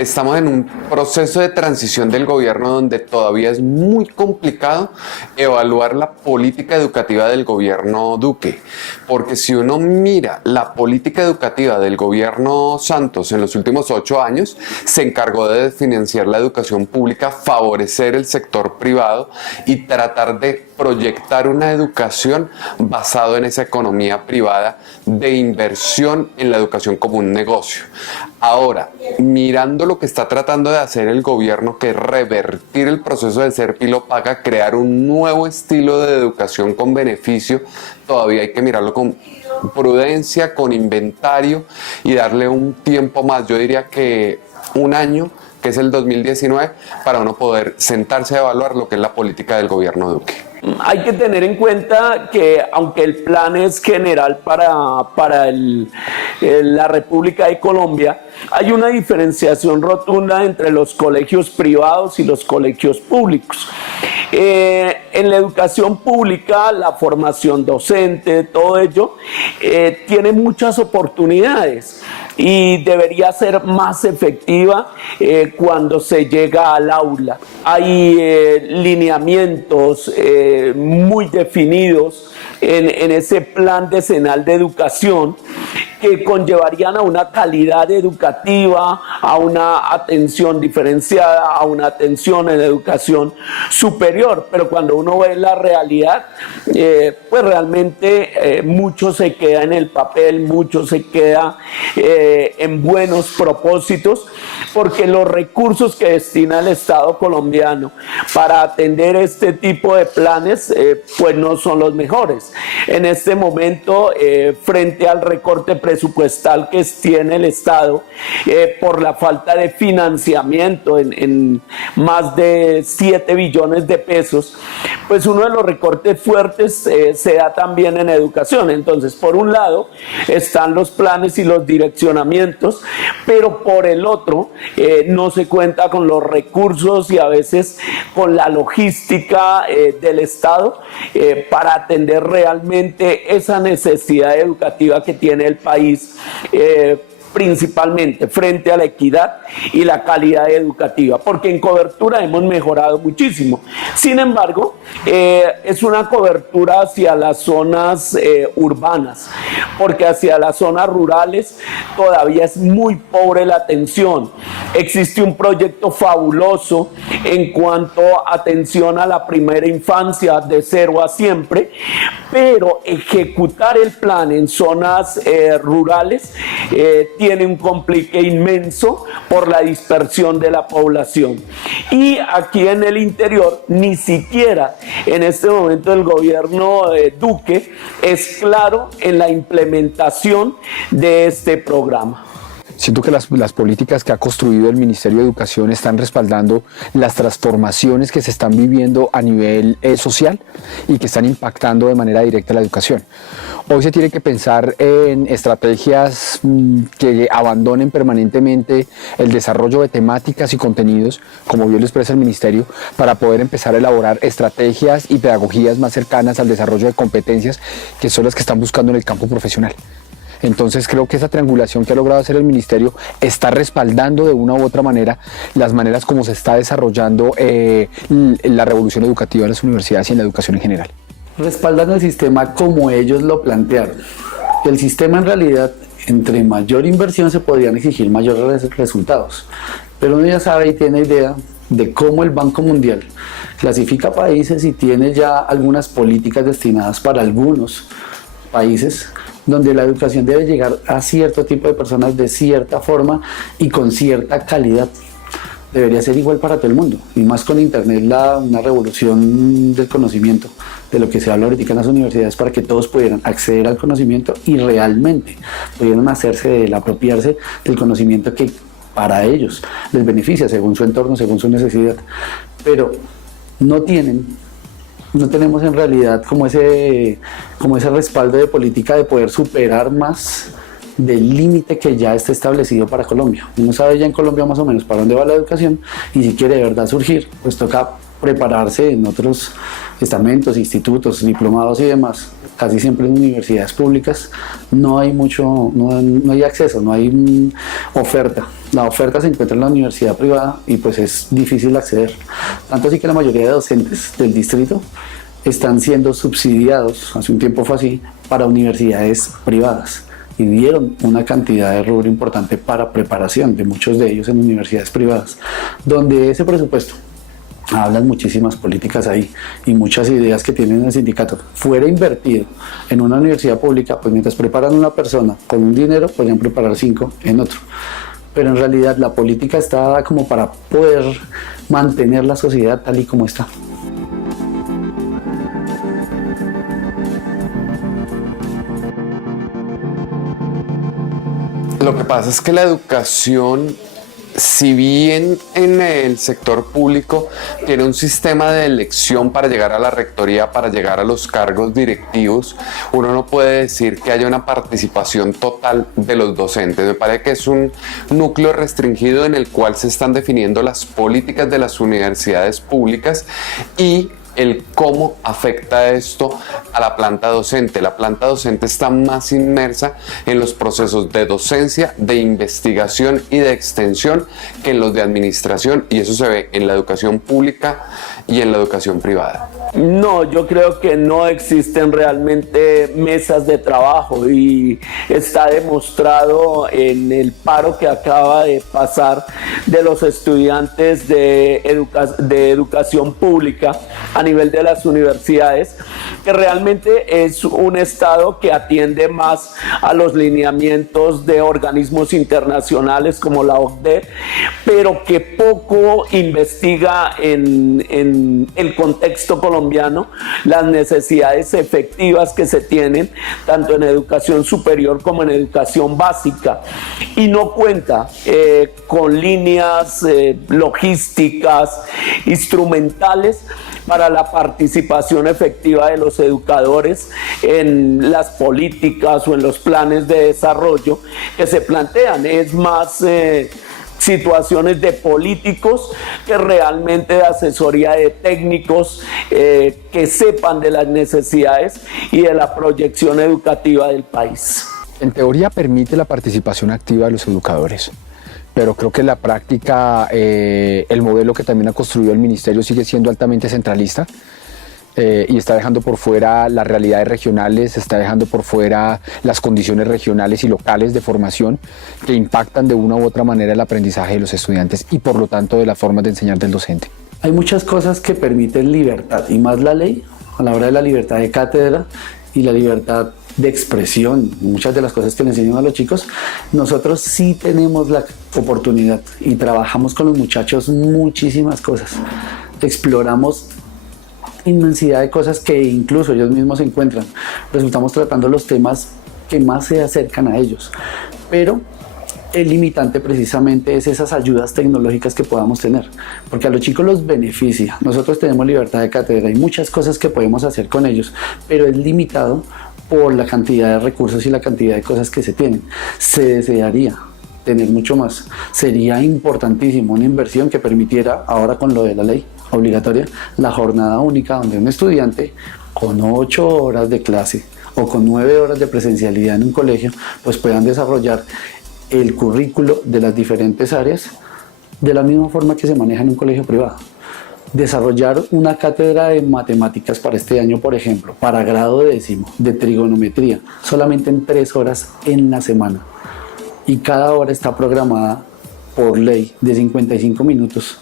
estamos en un proceso de transición del gobierno donde todavía es muy complicado evaluar la política educativa del gobierno Duque, porque si uno mira la política educativa del gobierno Santos en los últimos 8 años, se encargó de desfinanciar la educación pública, favorecer el sector privado y tratar de proyectar una educación basada en esa economía privada de inversión en la educación como un negocio. Ahora, mirando lo que está tratando de hacer el gobierno, que es revertir el proceso de ser pilo paga, crear un nuevo estilo de educación con beneficio, todavía hay que mirarlo con prudencia, con inventario y darle un tiempo más. Yo diría que un año, que es el 2019, para uno poder sentarse a evaluar lo que es la política del gobierno Duque. Hay que tener en cuenta que aunque el plan es general para la República de Colombia, hay una diferenciación rotunda entre los colegios privados y los colegios públicos. En la educación pública, la formación docente, todo ello, tiene muchas oportunidades y debería ser más efectiva cuando se llega al aula. Hay lineamientos muy definidos en ese plan decenal de educación que conllevarían a una calidad educativa, a una atención diferenciada, a una atención en educación superior. Pero cuando uno ve la realidad, pues realmente mucho se queda en el papel, mucho se queda en buenos propósitos, porque los recursos que destina el Estado colombiano para atender este tipo de planes, pues no son los mejores. En este momento, frente al recorte presupuestal que tiene el Estado por la falta de financiamiento en más de 7 billones de pesos, pues uno de los recortes fuertes se da también en educación. Entonces, por un lado están los planes y los direccionamientos, pero por el otro no se cuenta con los recursos y a veces con la logística del Estado para atender realmente esa necesidad educativa que tiene el país, principalmente frente a la equidad y la calidad educativa, porque en cobertura hemos mejorado muchísimo. Sin embargo, es una cobertura hacia las zonas urbanas, porque hacia las zonas rurales todavía es muy pobre la atención. Existe un proyecto fabuloso en cuanto a atención a la primera infancia de 0 a siempre, pero ejecutar el plan en zonas rurales tiene un complique inmenso por la dispersión de la población. Y aquí en el interior, ni siquiera en este momento el gobierno Duque es claro en la implementación de este programa. Siento que las políticas que ha construido el Ministerio de Educación están respaldando las transformaciones que se están viviendo a nivel social y que están impactando de manera directa la educación. Hoy se tiene que pensar en estrategias que abandonen permanentemente el desarrollo de temáticas y contenidos, como bien lo expresa el Ministerio, para poder empezar a elaborar estrategias y pedagogías más cercanas al desarrollo de competencias que son las que están buscando en el campo profesional. Entonces creo que esa triangulación que ha logrado hacer el Ministerio está respaldando de una u otra manera las maneras como se está desarrollando la revolución educativa en las universidades y en la educación en general. Respaldan el sistema como ellos lo plantearon. El sistema en realidad, entre mayor inversión se podrían exigir mayores resultados. Pero uno ya sabe y tiene idea de cómo el Banco Mundial clasifica países y tiene ya algunas políticas destinadas para algunos países donde la educación debe llegar a cierto tipo de personas de cierta forma y con cierta calidad. Debería ser igual para todo el mundo, y más con internet, una revolución del conocimiento, de lo que se habla ahorita en las universidades, para que todos pudieran acceder al conocimiento y realmente pudieran apropiarse del conocimiento que para ellos les beneficia según su entorno, según su necesidad. Pero no tenemos en realidad como ese respaldo de política de poder superar más del límite que ya está establecido para Colombia. Uno sabe ya en Colombia más o menos para dónde va la educación, y si quiere de verdad surgir, pues toca prepararse en otros estamentos, institutos, diplomados y demás, casi siempre en universidades públicas no hay no hay acceso, no hay oferta. La oferta se encuentra en la universidad privada y pues es difícil acceder. Tanto así que la mayoría de docentes del distrito están siendo subsidiados, hace un tiempo fue así, para universidades privadas. Y dieron una cantidad de rubro importante para preparación de muchos de ellos en universidades privadas, donde ese presupuesto, hablan muchísimas políticas ahí y muchas ideas que tienen el sindicato, fuera invertido en una universidad pública, pues mientras preparan una persona con un dinero, podrían preparar 5 en otro. Pero en realidad la política está como para poder mantener la sociedad tal y como está. Lo que pasa es que la educación, si bien en el sector público tiene un sistema de elección para llegar a la rectoría, para llegar a los cargos directivos, uno no puede decir que haya una participación total de los docentes. Me parece que es un núcleo restringido en el cual se están definiendo las políticas de las universidades públicas y el cómo afecta esto a la planta docente. La planta docente está más inmersa en los procesos de docencia, de investigación y de extensión que en los de administración, y eso se ve en la educación pública y en la educación privada. No, yo creo que no existen realmente mesas de trabajo y está demostrado en el paro que acaba de pasar de los estudiantes de educación pública a nivel de las universidades, que realmente es un Estado que atiende más a los lineamientos de organismos internacionales como la OCDE, pero que poco investiga en el contexto colombiano las necesidades efectivas que se tienen tanto en educación superior como en educación básica, y no cuenta con líneas logísticas, instrumentales para la participación efectiva de los educadores en las políticas o en los planes de desarrollo que se plantean. Es más situaciones de políticos que realmente de asesoría de técnicos que sepan de las necesidades y de la proyección educativa del país. En teoría permite la participación activa de los educadores, pero creo que en la práctica el modelo que también ha construido el ministerio sigue siendo altamente centralista. Y está dejando por fuera las realidades regionales, está dejando por fuera las condiciones regionales y locales de formación que impactan de una u otra manera el aprendizaje de los estudiantes y por lo tanto de las formas de enseñar del docente. Hay muchas cosas que permiten libertad y más la ley a la hora de la libertad de cátedra y la libertad de expresión, muchas de las cosas que le enseñan a los chicos. Nosotros sí tenemos la oportunidad y trabajamos con los muchachos muchísimas cosas, exploramos inmensidad de cosas que incluso ellos mismos encuentran. Resultamos tratando los temas que más se acercan a ellos, pero el limitante precisamente es esas ayudas tecnológicas que podamos tener, porque a los chicos los beneficia. Nosotros tenemos libertad de cátedra, hay muchas cosas que podemos hacer con ellos, pero es limitado por la cantidad de recursos y la cantidad de cosas que se tienen. Se desearía tener mucho más. Sería importantísimo una inversión que permitiera, ahora con lo de la ley obligatoria, la jornada única, donde un estudiante con 8 horas de clase o con 9 horas de presencialidad en un colegio, pues puedan desarrollar el currículo de las diferentes áreas de la misma forma que se maneja en un colegio privado. Desarrollar una cátedra de matemáticas para este año, por ejemplo, para grado 10º, de trigonometría, solamente en 3 horas en la semana. Y cada hora está programada por ley de 55 minutos.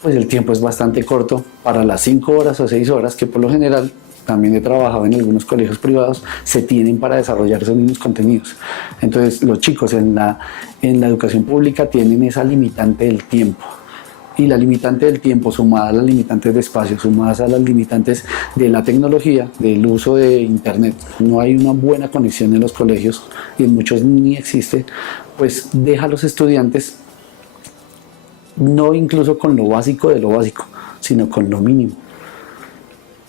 Pues el tiempo es bastante corto para las 5 horas o 6 horas que por lo general, también he trabajado en algunos colegios privados, se tienen para desarrollar esos mismos contenidos. Entonces los chicos en la educación pública tienen esa limitante del tiempo. Y la limitante del tiempo sumada a las limitantes de espacio, sumadas a las limitantes de la tecnología, del uso de internet, no hay una buena conexión en los colegios y en muchos ni existe, pues deja a los estudiantes no incluso con lo básico de lo básico, sino con lo mínimo.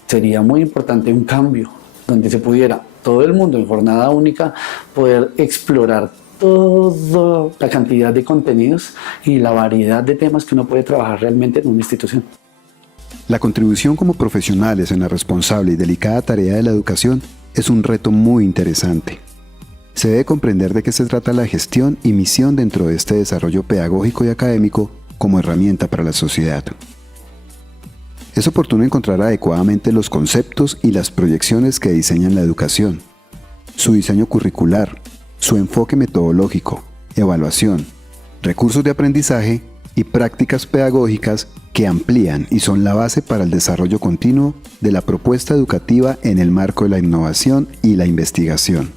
Sería muy importante un cambio donde se pudiera todo el mundo en jornada única poder explorar toda la cantidad de contenidos y la variedad de temas que uno puede trabajar realmente en una institución. La contribución como profesionales en la responsable y delicada tarea de la educación es un reto muy interesante. Se debe comprender de qué se trata la gestión y misión dentro de este desarrollo pedagógico y académico como herramienta para la sociedad. Es oportuno encontrar adecuadamente los conceptos y las proyecciones que diseñan la educación, su diseño curricular, su enfoque metodológico, evaluación, recursos de aprendizaje y prácticas pedagógicas que amplían y son la base para el desarrollo continuo de la propuesta educativa en el marco de la innovación y la investigación.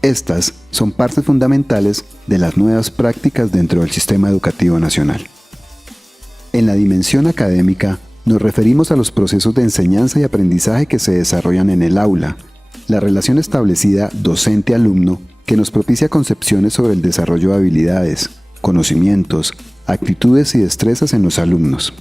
Estas son partes fundamentales de las nuevas prácticas dentro del sistema educativo nacional. En la dimensión académica, nos referimos a los procesos de enseñanza y aprendizaje que se desarrollan en el aula, la relación establecida docente-alumno que nos propicia concepciones sobre el desarrollo de habilidades, conocimientos, actitudes y destrezas en los alumnos.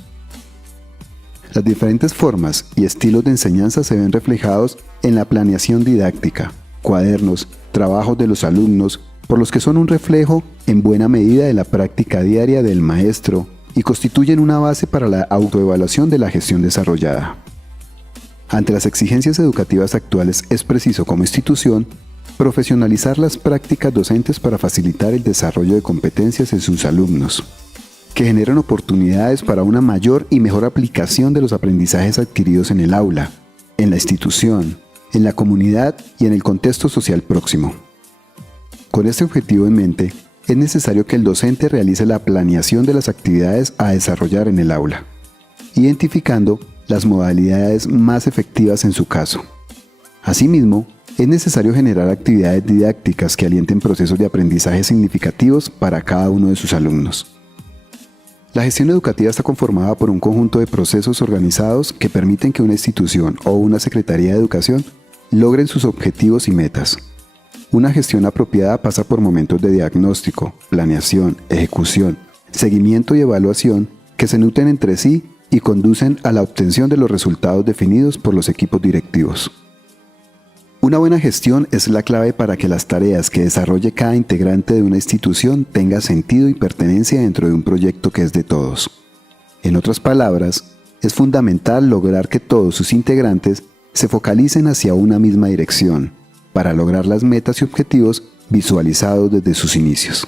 Las diferentes formas y estilos de enseñanza se ven reflejados en la planeación didáctica, cuadernos, trabajos de los alumnos, por los que son un reflejo en buena medida de la práctica diaria del maestro y constituyen una base para la autoevaluación de la gestión desarrollada. Ante las exigencias educativas actuales es preciso como institución profesionalizar las prácticas docentes para facilitar el desarrollo de competencias en sus alumnos, que generen oportunidades para una mayor y mejor aplicación de los aprendizajes adquiridos en el aula, en la institución, en la comunidad y en el contexto social próximo. Con este objetivo en mente, es necesario que el docente realice la planeación de las actividades a desarrollar en el aula, identificando las modalidades más efectivas en su caso. Asimismo, es necesario generar actividades didácticas que alienten procesos de aprendizaje significativos para cada uno de sus alumnos. La gestión educativa está conformada por un conjunto de procesos organizados que permiten que una institución o una Secretaría de Educación logren sus objetivos y metas. Una gestión apropiada pasa por momentos de diagnóstico, planeación, ejecución, seguimiento y evaluación que se nutren entre sí y conducen a la obtención de los resultados definidos por los equipos directivos. Una buena gestión es la clave para que las tareas que desarrolle cada integrante de una institución tenga sentido y pertenencia dentro de un proyecto que es de todos. En otras palabras, es fundamental lograr que todos sus integrantes se focalicen hacia una misma dirección, para lograr las metas y objetivos visualizados desde sus inicios.